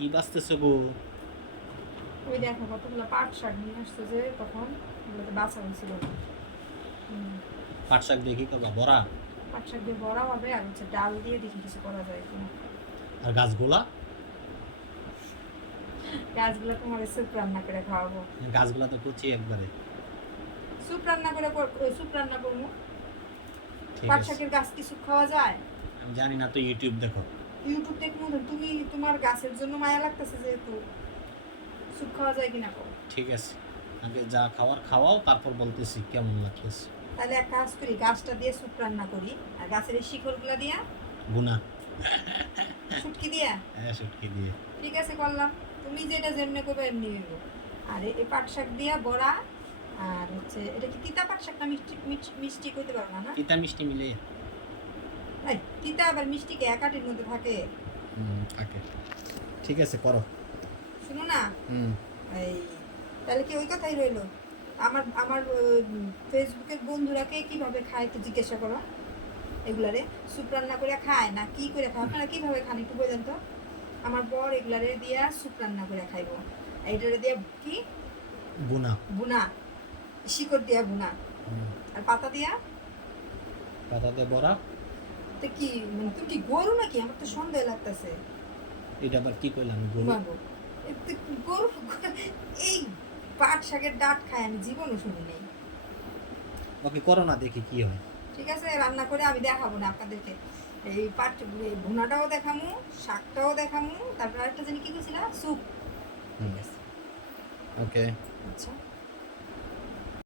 কি বাঁচতেছে গো? ওই দেখো কতগুলো পাট শাক নিয়ে আসছে যে তখন ওগুলোতে বাঁচা হয়েছিল। পাট শাক দিয়ে কি করবা, বড়া? পাট শাক দিয়ে বড়া হবে আর হচ্ছে ডাল দিয়ে দেখি কিছু করা যায় কিনা। আর গাছগুলা? গাছগুলো তোমার স্যুপ রান্না করে খাওয়াবো। গাছগুলা তো কচি একবারে। স্যুপ রান্না করে স্যুপ রান্না করবো। ঠিক পাট আছে, শাকের গাছ কি স্যুপ খাওয়া যায়? আমি জানি না তো, ইউটিউব দেখো। ইউটিউব দেখবো তুমি, তোমার গাছের জন্য মায়া লাগতেছে যেহেতু, স্যুপ খাওয়া যায় কিনা কো। ঠিক আছে, আগে যা খাওয়ার খাওয়াও, তারপর বলতেছি কেমন লাগতেছে। তাহলে এক কাজ করি, গাছটা দিয়ে স্যুপ রান্না করি আর গাছের এই শিকড়গুলা দিয়া বুনা। শুটকি দিয়া। হ্যাঁ, শুটকি দিয়ে। ঠিক আছে করলাম, তুমি যেটা যেমনি করবে এমনি হইব। আর এই পাট শাক দিয়া বড়া, আর হচ্ছে এটা কি তিতা পাট শাক না মিষ্টি মিষ্টি করতে পারবো না? তিতা মিষ্টি মিলে। এই তিতা আবার মিষ্টি কি একাটির মধ্যে থাকে? থাকে। ঠিক আছে, করো। শুনো না, হুম। এই তাহলে কি ওই কথাই রইলো। আমার আমার ফেসবুকের বন্ধুরাকে কিভাবে খায় একটু জিজ্ঞাসা করো। এগুলারে স্যুপ রান্না করে খায় না কি করে খায়, আপনারা কীভাবে খান একটু বলেন তো। আমার বর এগুলারে দিয়া স্যুপ রান্না করে খাইব। এইটারে দিয়ে কি বুনা। বুনা, শিকড় দিয়া বুনা, আর পাতা দিয়া। পাতা দিয়ে বড়া। তো কি মানে তুমি কি গরু নাকি? আমার তো সন্দেহ লাগতেছে। এটা আবার কি কইলাম, গরু? গরু এই পাট শাকের ডাঁট খায় আমি জীবনও শুনি নাই। ওকে, করো না, দেখি কি হয়। ঠিক আছে, রান্না করে আমি দেখাবো না আপনাদেরকে। এই পাট ভুনাটাও দেখামু, শাকটাও দেখামু, তারপর আরেকটা জানি কি কইছিলা, স্যুপ। ঠিক আছে, ওকে। আচ্ছা।